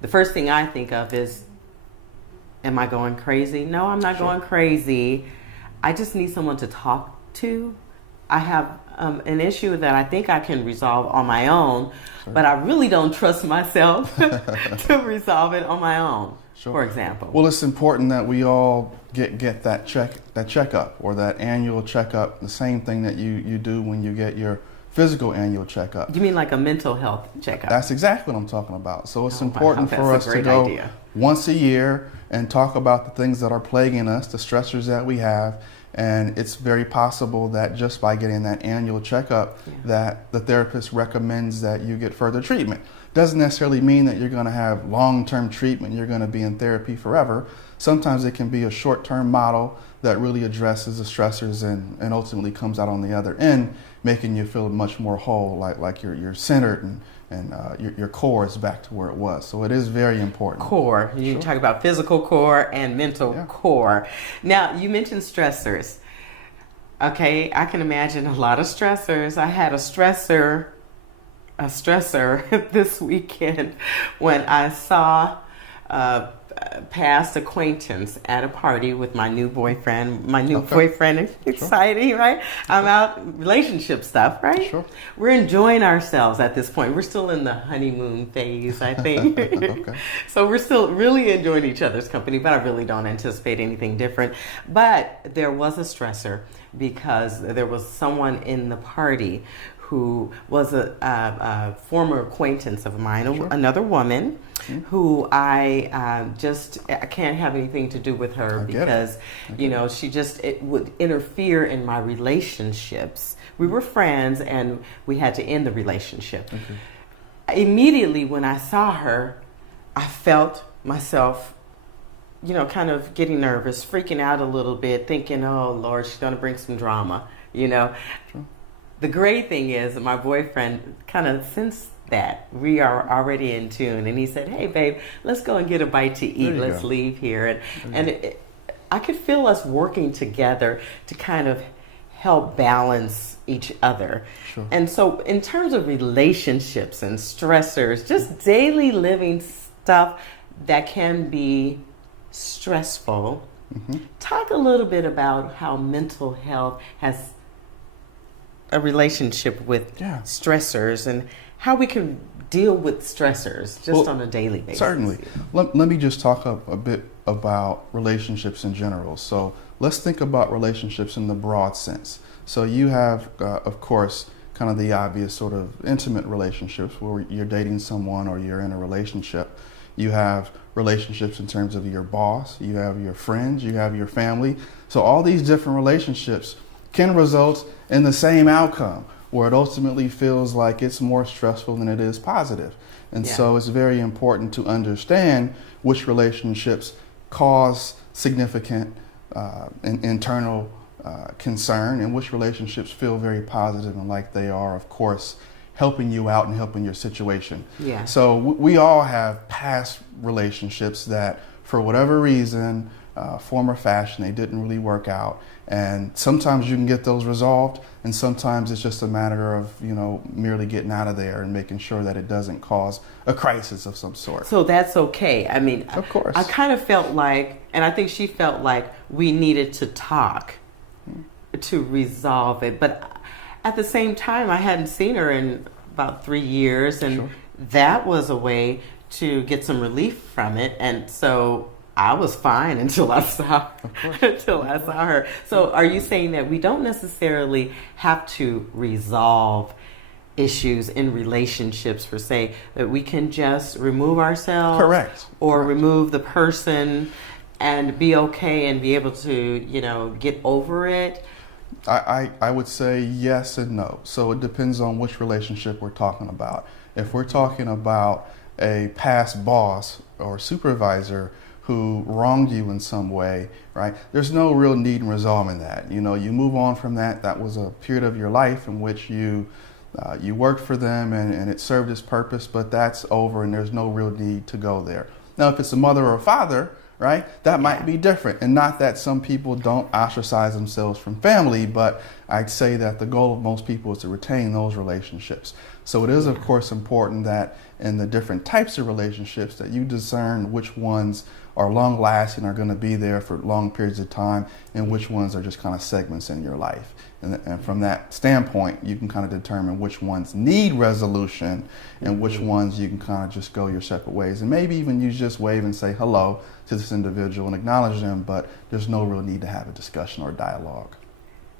the first thing I think of is, am I going crazy? No, I'm not going crazy. I just need someone to talk to. I have an issue that I think I can resolve on my own, but I really don't trust myself to resolve it on my own. For example. Well, it's important that we all get that checkup or that annual checkup, the same thing that you do when you get your physical annual checkup. You mean like a mental health checkup? That's exactly what I'm talking about. So it's important for us to go once a year and talk about the things that are plaguing us, the stressors that we have. And it's very possible that just by getting that annual checkup that the therapist recommends that you get further treatment. Doesn't necessarily mean that you're going to have long-term treatment, you're going to be in therapy forever. Sometimes it can be a short-term model that really addresses the stressors and ultimately comes out on the other end, making you feel much more whole, like you're centered and your core is back to where it was. So it is very important. Core. You talk about physical core and mental core. Now, you mentioned stressors. Okay, I can imagine a lot of stressors. I had a stressor this weekend when I saw a past acquaintance at a party with my new boyfriend. My new boyfriend is exciting, right? I'm out, relationship stuff, right? Sure. We're enjoying ourselves at this point. We're still in the honeymoon phase, I think. So we're still really enjoying each other's company, but I really don't anticipate anything different. But there was a stressor because there was someone in the party who was a former acquaintance of mine, another woman, who I can't have anything to do with her because, it would interfere in my relationships. We were friends and we had to end the relationship. Immediately when I saw her, I felt myself, kind of getting nervous, freaking out a little bit, thinking, oh Lord, she's going to bring some drama, The great thing is my boyfriend kind of sensed that we are already in tune, and he said, hey babe, let's go and get a bite to eat. Let's leave here. And I could feel us working together to kind of help balance each other. And so in terms of relationships and stressors, just daily living stuff that can be stressful, talk a little bit about how mental health has a relationship with stressors and how we can deal with stressors just on a daily basis. Certainly. Let me just talk a bit about relationships in general. So let's think about relationships in the broad sense. So you have, of course, kind of the obvious sort of intimate relationships where you're dating someone or you're in a relationship. You have relationships in terms of your boss, you have your friends, you have your family. So all these different relationships can result in the same outcome where it ultimately feels like it's more stressful than it is positive. And so it's very important to understand which relationships cause significant internal concern and which relationships feel very positive and like they are, of course, helping you out and helping your situation. So we all have past relationships that for whatever reason, form or fashion, they didn't really work out. And sometimes you can get those resolved, and sometimes it's just a matter of, merely getting out of there and making sure that it doesn't cause a crisis of some sort. So that's okay. I mean, of course. I kind of felt like, and I think she felt like we needed to talk to resolve it. But at the same time, I hadn't seen her in about 3 years, and that was a way to get some relief from it. And so I was fine until I saw her. So are you saying that we don't necessarily have to resolve issues in relationships per se, that we can just remove ourselves or remove the person and be okay and be able to, get over it? I would say yes and no. So it depends on which relationship we're talking about. If we're talking about a past boss or supervisor who wronged you in some way, right? There's no real need in resolving that. You move on from that. That was a period of your life in which you worked for them and it served its purpose, but that's over and there's no real need to go there. Now, if it's a mother or a father, right, that might be different. And not that some people don't ostracize themselves from family, but I'd say that the goal of most people is to retain those relationships. So it is, of course, important that in the different types of relationships that you discern which ones are long lasting, are going to be there for long periods of time, and which ones are just kind of segments in your life. And from that standpoint, you can kind of determine which ones need resolution and which ones you can kind of just go your separate ways. And maybe even you just wave and say hello to this individual and acknowledge them, but there's no real need to have a discussion or dialogue.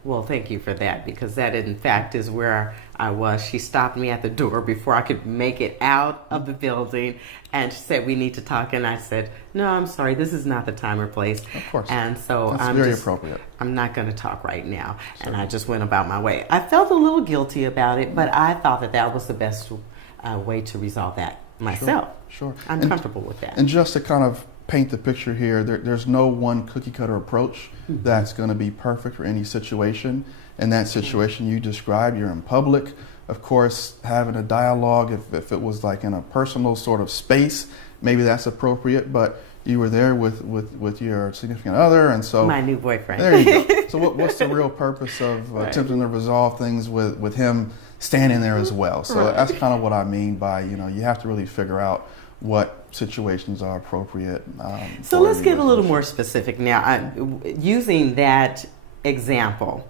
Well, thank you for that, because that in fact is where I was. She stopped me at the door before I could make it out of the building, and she said, "We need to talk." And I said, "No, I'm sorry, this is not the time or place." Of course. And so that's I'm very just, appropriate. I'm not going to talk right now. And I just went about my way. I felt a little guilty about it, but I thought that that was the best way to resolve that myself. Sure. I'm comfortable with that. And just to kind of paint the picture here, there's no one cookie cutter approach that's going to be perfect for any situation. In that situation you described, you're in public. Of course, having a dialogue, if it was like in a personal sort of space, maybe that's appropriate, but you were there with your significant other, and so my new boyfriend. There you go. So what's the real purpose of attempting to resolve things with him standing there as well? So that's kind of what I mean by, you have to really figure out what situations are appropriate. So let's get a little more specific now. Using that example,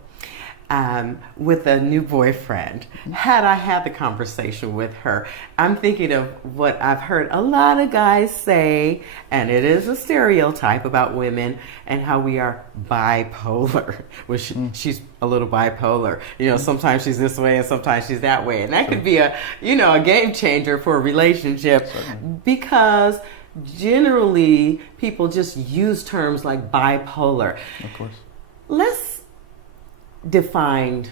with a new boyfriend, had I had the conversation with her, I'm thinking of what I've heard a lot of guys say, and it is a stereotype about women and how we are bipolar. Well, she's a little bipolar. Sometimes she's this way and sometimes she's that way. And that could be a game changer for a relationship. Certainly. Because generally people just use terms like bipolar. Of course. Let's define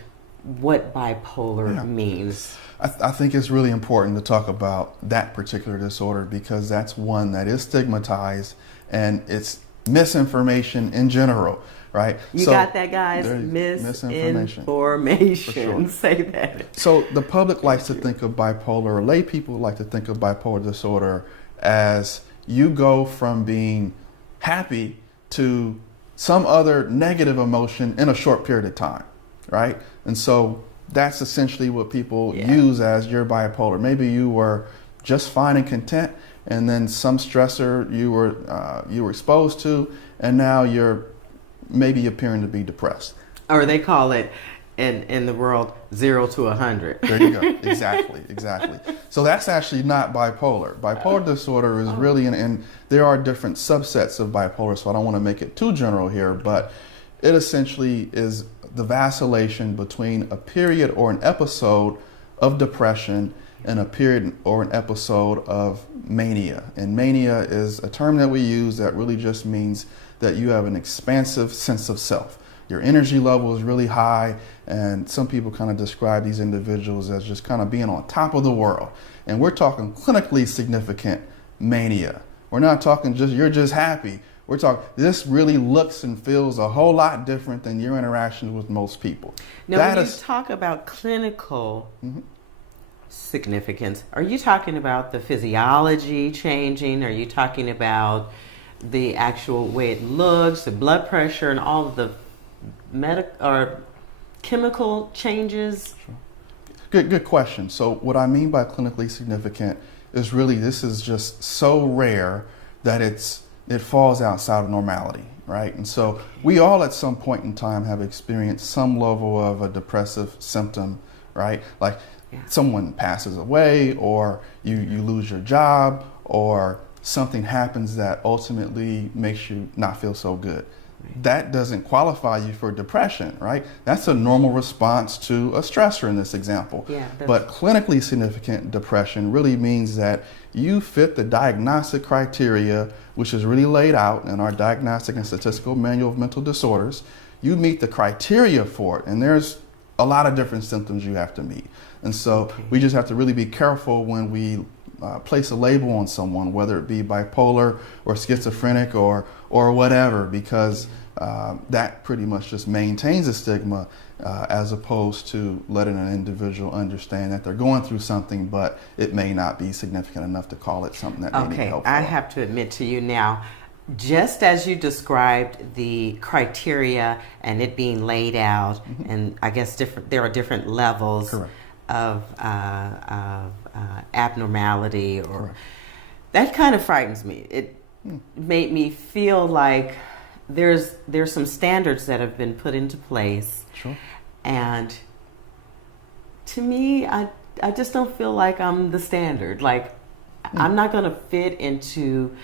what bipolar means. I think it's really important to talk about that particular disorder, because that's one that is stigmatized and it's misinformation in general, right? You got that, guys? Misinformation. Sure. Say that. So the public likes to think of bipolar, or lay people like to think of bipolar disorder as you go from being happy to some other negative emotion in a short period of time, right? And so that's essentially what people use as you're bipolar. Maybe you were just fine and content, and then some stressor you were exposed to, and now you're maybe appearing to be depressed. Or they call it in the world 0 to 100. There you go. Exactly. So that's actually not bipolar. Bipolar disorder is really, and there are different subsets of bipolar, so I don't want to make it too general here, but it essentially is the vacillation between a period or an episode of depression and a period or an episode of mania. And mania is a term that we use that really just means that you have an expansive sense of self. Your energy level is really high, and some people kind of describe these individuals as just kind of being on top of the world. And we're talking clinically significant mania. We're not talking just you're just happy. We're talking this really looks and feels a whole lot different than your interactions with most people. Now, when you talk about clinical significance, are you talking about the physiology changing? Are you talking about the actual way it looks, the blood pressure, and all of the or chemical changes? Sure. Good question. So what I mean by clinically significant is really this is just so rare that it falls outside of normality, right? And so we all at some point in time have experienced some level of a depressive symptom, right? Like someone passes away, or you lose your job, or something happens that ultimately makes you not feel so good. That doesn't qualify you for depression, right? That's a normal response to a stressor in this example. But clinically significant depression really means that you fit the diagnostic criteria, which is really laid out in our Diagnostic and Statistical Manual of Mental Disorders. You meet the criteria for it, and there's a lot of different symptoms you have to meet. And so we just have to really be careful when we place a label on someone, whether it be bipolar or schizophrenic or whatever, because that pretty much just maintains a stigma as opposed to letting an individual understand that they're going through something, but it may not be significant enough to call it something that they need help for. I have to admit to you now, just as you described the criteria and it being laid out, and I guess there are different levels. Correct. abnormality, or Correct. that kind of frightens me. It made me feel like there's some standards that have been put into place, Sure. and to me, I just don't feel like I'm the standard. Like, I'm not going to fit into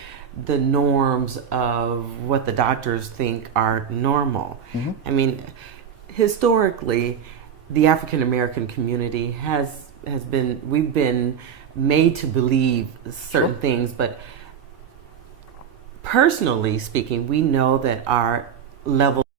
the norms of what the doctors think are normal. I mean, historically, the African American community has been, we've been made to believe certain things, but personally speaking, we know that our level